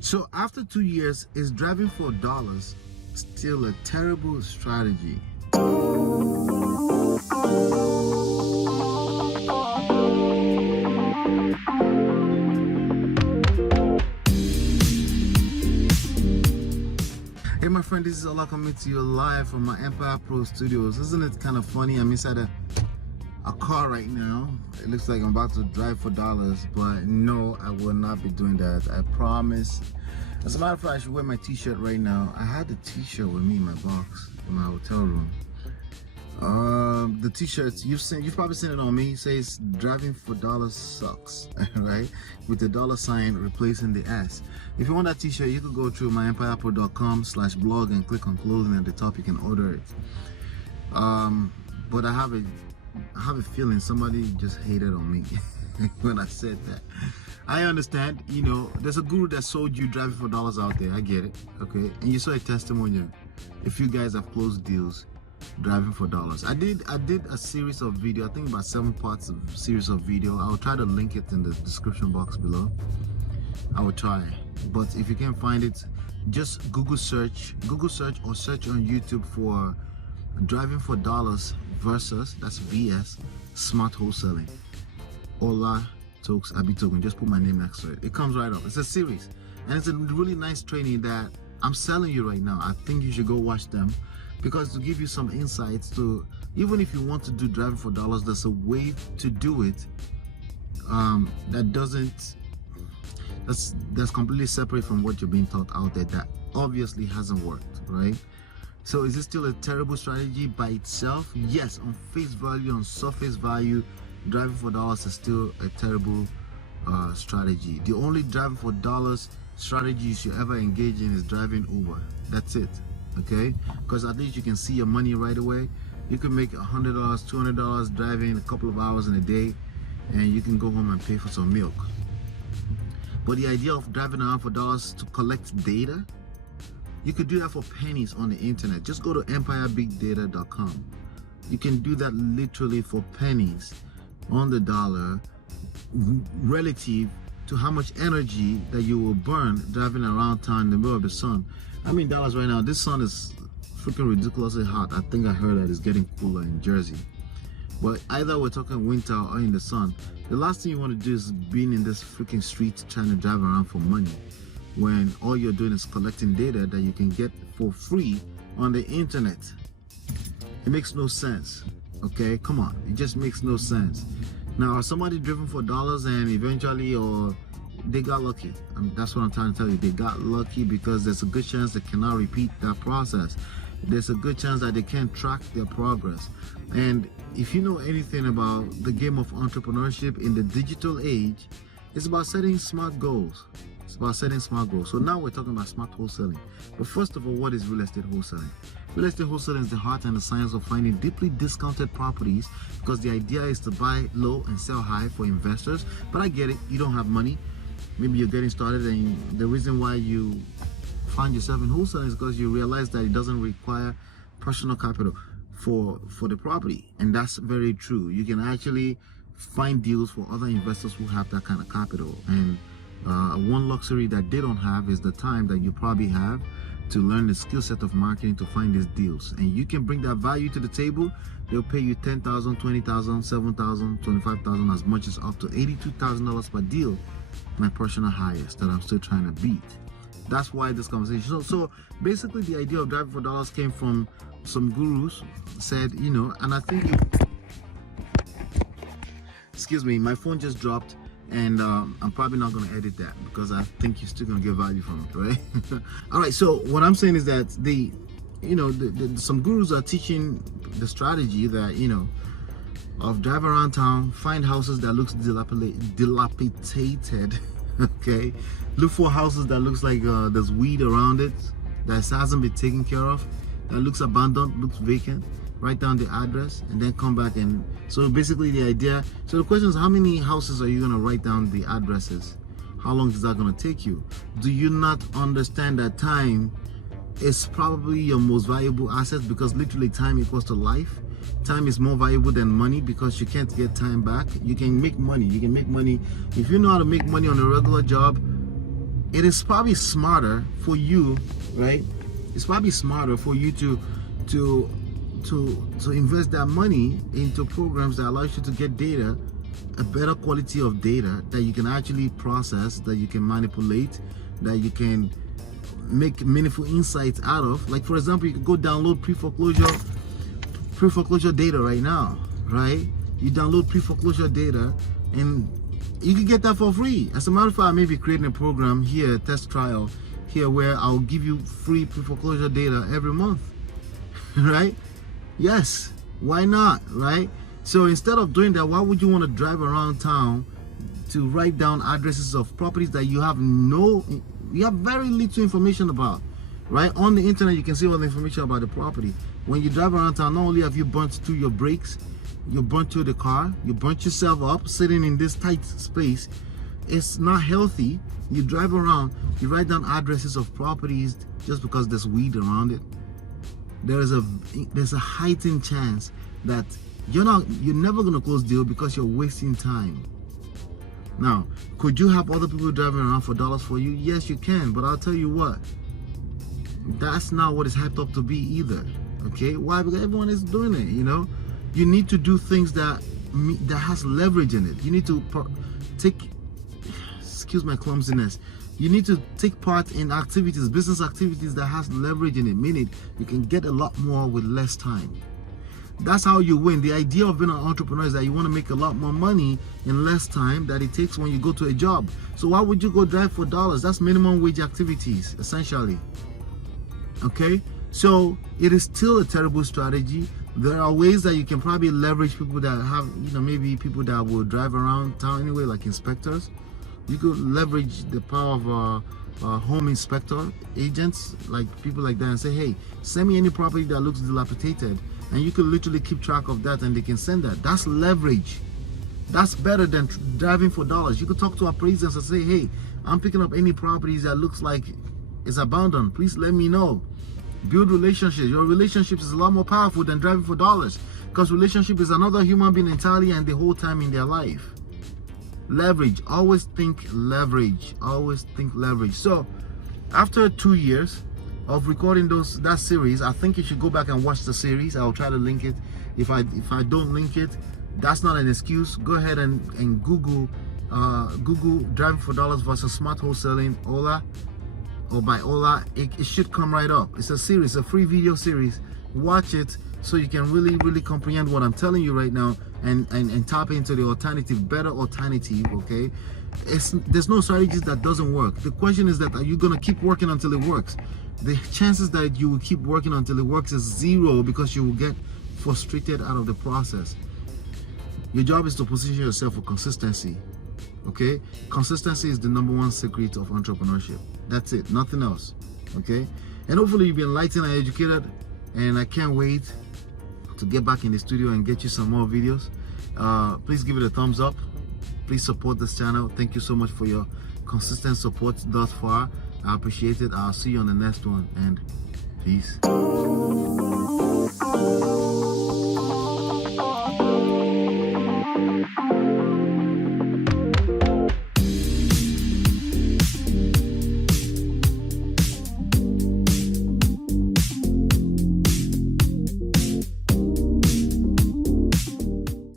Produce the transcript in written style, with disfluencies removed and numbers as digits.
So after 2 years, is driving for dollars still a terrible strategy? Hey my friend, this is Ola coming to you live from myEmpirePRO studios. Isn't it kind of funny? I'm inside a car right now. It looks like I'm about to drive for dollars, but no, I will not be doing that. I promise. As a matter of fact, I should wear my t-shirt right now. I had the t-shirt with me in my box in my hotel room. The t-shirts you've probably seen it on me. It says driving for dollars sucks, right? With the dollar sign replacing the S. If you want that t-shirt, you could go through myEmpirePRO.com/blog and click on clothing at the top. You can order it. But I have a feeling somebody just hated on me when I said that. I understand, you know, there's a guru that sold you driving for dollars out there. I get it, okay? And you saw a testimonial. If you guys have closed deals driving for dollars. I did a series of video, I think about 7 parts of series of video. I will try to link it in the description box below. I will try, but if you can't find it, just Google search or search on YouTube for driving for dollars versus, that's VS, Smart Wholesaling. Ola Talks Abitogun. Just put my name next to it. It comes right up. It's a series, and it's a really nice training that I'm selling you right now. I think you should go watch them, because to give you some insights to, even if you want to do driving for dollars, there's a way to do it that's completely separate from what you're being taught out there, that obviously hasn't worked, right? So is it still a terrible strategy by itself? Yes, on face value, on surface value, driving for dollars is still a terrible strategy. The only driving for dollars strategy you should ever engage in is driving Uber. That's it, okay? Because at least you can see your money right away. You can make $100, $200 driving a couple of hours in a day, and you can go home and pay for some milk. But the idea of driving around for dollars to collect data, you could do that for pennies on the internet. Just go to EmpireBigData.com. You can do that literally for pennies on the dollar, relative to how much energy that you will burn driving around town in the middle of the sun. I mean, Dallas right now, this sun is freaking ridiculously hot. I think I heard that it's getting cooler in Jersey. But either we're talking winter or in the sun, the last thing you want to do is being in this freaking street trying to drive around for money, when all you're doing is collecting data that you can get for free on the internet. It makes no sense, okay? Come on, it just makes no sense. Now, somebody driven for dollars and eventually, or they got lucky. That's what I'm trying to tell you. They got lucky because there's a good chance they cannot repeat that process. There's a good chance that they can't track their progress. And if you know anything about the game of entrepreneurship in the digital age, it's about setting smart goals. It's about setting smart goals. So now we're talking about smart wholesaling. But first of all, what is real estate wholesaling? Real estate wholesaling is the heart and the science of finding deeply discounted properties, because the idea is to buy low and sell high for investors. But I get it, you don't have money. Maybe you're getting started, and the reason why you find yourself in wholesaling is because you realize that it doesn't require personal capital for the property. And that's very true. You can actually find deals for other investors who have that kind of capital. And one luxury that they don't have is the time that you probably have to learn the skill set of marketing to find these deals. And you can bring that value to the table. They'll pay you $10,000, $20,000, $7,000, $25,000, as much as up to $82,000 per deal. My personal highest that I'm still trying to beat. That's why this conversation. So basically, the idea of driving for dollars came from some gurus said, you know, and I think excuse me, my phone just dropped, and I'm probably not going to edit that because I think you're still going to get value from it, right? All right, so what I'm saying is that some gurus are teaching the strategy that, you know, of drive around town, find houses that looks dilapidated, okay? Look for houses that looks like there's weed around it, that hasn't been taken care of, that looks abandoned, looks vacant. Write down the address and then come back. And so basically the idea, so the question is, how many houses are you going to write down the addresses? How long is that going to take you? Do you not understand that time is probably your most valuable asset? Because literally time equals to life. Time is more valuable than money because you can't get time back. You can make money. You can make money. If you know how to make money on a regular job, it is probably smarter for you, right? It's probably smarter for you to invest that money into programs that allow you to get data, a better quality of data that you can actually process, that you can manipulate, that you can make meaningful insights out of. Like, for example, you can go download pre-foreclosure data right now, right? You download pre-foreclosure data and you can get that for free. As a matter of fact, I may be creating a program here, a test trial here, where I'll give you free pre-foreclosure data every month, right? Yes, why not, right? So instead of doing that, why would you want to drive around town to write down addresses of properties that you have very little information about, right? On the internet, you can see all the information about the property. When you drive around town, not only have you burnt through your brakes, you burnt through the car, you burnt yourself up sitting in this tight space. It's not healthy. You drive around, you write down addresses of properties just because there's weed around it. There's a heightened chance that you're never going to close deal because you're wasting time. Now, could you have other people driving around for dollars for you? Yes, you can, but I'll tell you what, that's not what it's hyped up to be either. Okay, why? Because everyone is doing it. You need to do things that has leverage in it. You need to excuse my clumsiness, you need to take part in activities, business activities that has leverage in it, meaning you can get a lot more with less time. That's how you win. The idea of being an entrepreneur is that you want to make a lot more money in less time that it takes when you go to a job. So why would you go drive for dollars? That's minimum wage activities, essentially. Okay, so it is still a terrible strategy. There are ways that you can probably leverage people that have, maybe people that will drive around town anyway, like inspectors. You could leverage the power of home inspector agents, like people like that, and say, hey, send me any property that looks dilapidated, and you could literally keep track of that and they can send that. That's leverage. That's better than driving for dollars. You could talk to appraisers and say, hey, I'm picking up any properties that looks like it's abandoned. Please let me know. Build relationships. Your relationships is a lot more powerful than driving for dollars, because relationship is another human being entirely and the whole time in their life. Leverage. Always think leverage. Always think leverage. So after 2 years of recording that series, I think you should go back and watch the series. I'll try to link it. If I don't link it, that's not an excuse. Go ahead and Google driving for dollars versus smart wholesaling, Ola, or by Ola. It should come right up. It's a series, a free video series. Watch it so you can really comprehend what I'm telling you right now and tap into the better alternative. Okay, there's no strategies that doesn't work. The question is that, are you going to keep working until it works? The chances that you will keep working until it works is zero, because you will get frustrated out of the process. Your job is to position yourself for consistency. Okay, consistency is the #1 secret of entrepreneurship. That's it, nothing else. Okay, and hopefully you've been enlightened and educated, and I can't wait to get back in the studio and get you some more videos. Please give it a thumbs up. Please support this channel. Thank you so much for your consistent support thus far. I appreciate it. I'll see you on the next one, and peace.